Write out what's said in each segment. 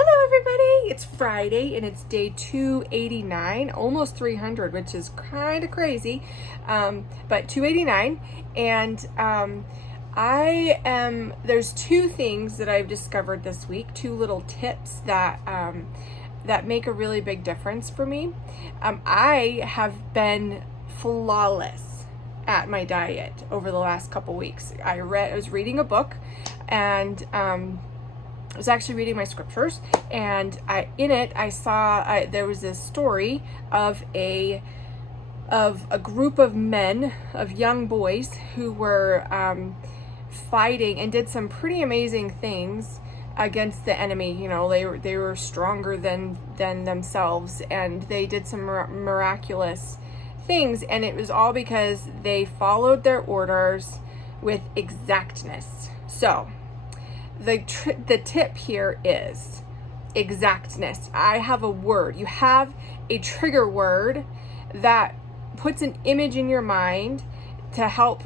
Hello everybody! It's Friday and it's day 289, almost 300, which is kind of crazy, but 289. And there's two things that I've discovered this week, two little tips that make a really big difference for me. I have been flawless at my diet over the last couple weeks. I was reading a book, and I was actually reading my scriptures, and I saw there was this story of a group of men, of young boys who were fighting and did some pretty amazing things against the enemy. You know, they were stronger than themselves, and they did some miraculous things, and it was all because they followed their orders with exactness. So the tip here is exactness. I have a word. You have a trigger word that puts an image in your mind to help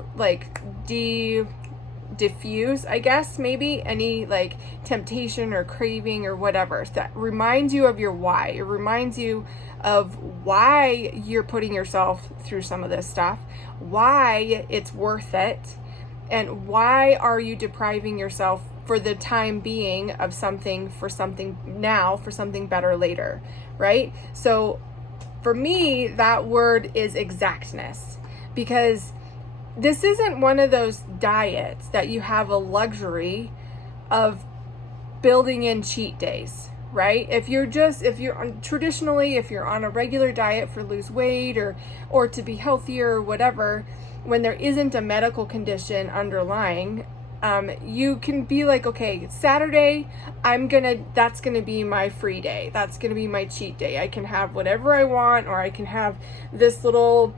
diffuse, I guess, maybe any temptation or craving or whatever. So that reminds you of your why. It reminds you of why you're putting yourself through some of this stuff, why it's worth it, and why are you depriving yourself for the time being of something for something now, for something better later, right? So for me, that word is exactness, because this isn't one of those diets that you have a luxury of building in cheat days, right? If you're on a regular diet for lose weight or to be healthier or whatever, when there isn't a medical condition underlying, you can be like, okay, Saturday, that's gonna be my free day. That's gonna be my cheat day. I can have whatever I want, or I can have this little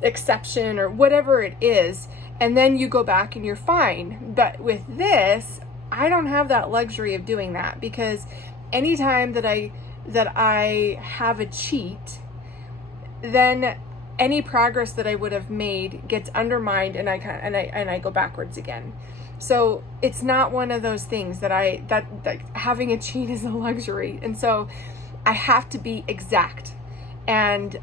exception or whatever it is. And then you go back and you're fine. But with this, I don't have that luxury of doing that, because anytime that I have a cheat, then any progress that I would have made gets undermined, and I go backwards again. So it's not one of those things that having a cheat is a luxury. And so I have to be exact and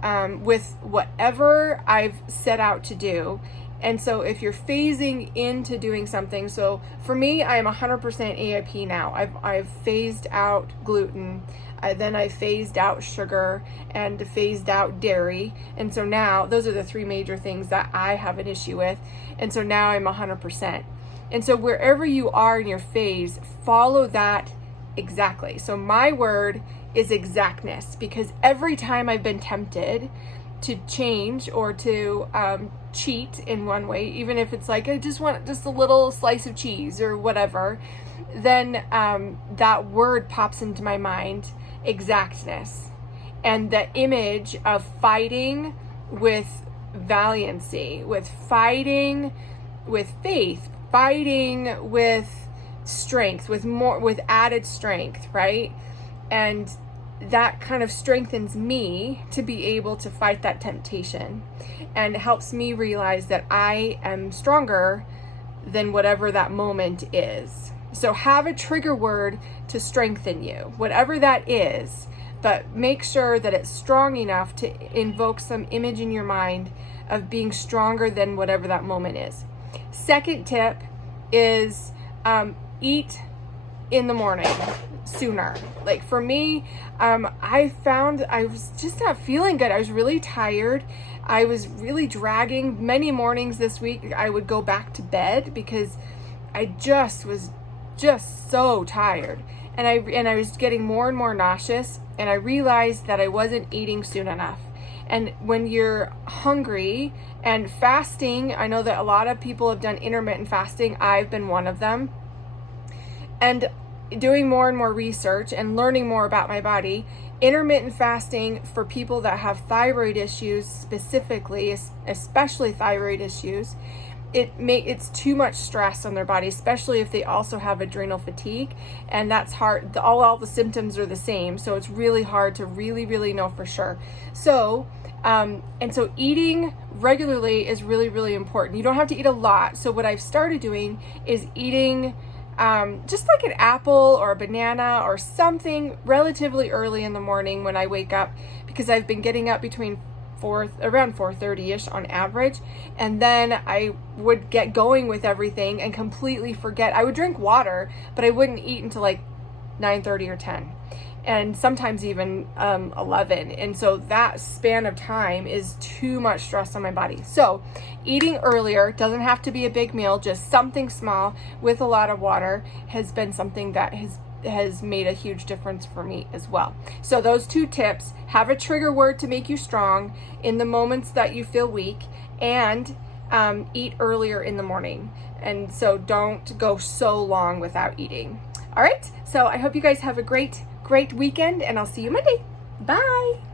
with whatever I've set out to do. And so if you're phasing into doing something, so for me, I am 100% AIP now. I've phased out gluten. Then I phased out sugar and phased out dairy. And so now those are the three major things that I have an issue with. And so now I'm 100%. And so wherever you are in your phase, follow that exactly. So my word is exactness, because every time I've been tempted to change or to cheat in one way, even if it's like I just want just a little slice of cheese or whatever, then that word pops into my mind, exactness, and the image of fighting with valiancy, with fighting with faith, fighting with strength, with added strength, right? And that kind of strengthens me to be able to fight that temptation, and helps me realize that I am stronger than whatever that moment is. So have a trigger word to strengthen you, whatever that is, but make sure that it's strong enough to invoke some image in your mind of being stronger than whatever that moment is. Second tip is eat in the morning sooner. Like for me, I found I was just not feeling good. I was really tired. I was really dragging. Many mornings this week, I would go back to bed because I was just so tired. And I was getting more and more nauseous, and I realized that I wasn't eating soon enough. And when you're hungry and fasting, I know that a lot of people have done intermittent fasting. I've been one of them. And doing more and more research and learning more about my body, intermittent fasting for people that have thyroid issues specifically, especially thyroid issues, it's too much stress on their body, especially if they also have adrenal fatigue, and that's hard. All the symptoms are the same, so it's really hard to really know for sure. So so eating regularly is really important. You don't have to eat a lot. So what I've started doing is eating just like an apple or a banana or something relatively early in the morning when I wake up, because I've been getting up between around 4:30ish on average, and then I would get going with everything and completely forget. I would drink water, but I wouldn't eat until like 9:30 or 10, and sometimes even 11. And so that span of time is too much stress on my body. So eating earlier, doesn't have to be a big meal, just something small with a lot of water, has been something that has made a huge difference for me as well. So those 2 tips: have a trigger word to make you strong in the moments that you feel weak, and eat earlier in the morning. And so don't go so long without eating. All right, so I hope you guys have a great weekend, and I'll see you Monday. Bye.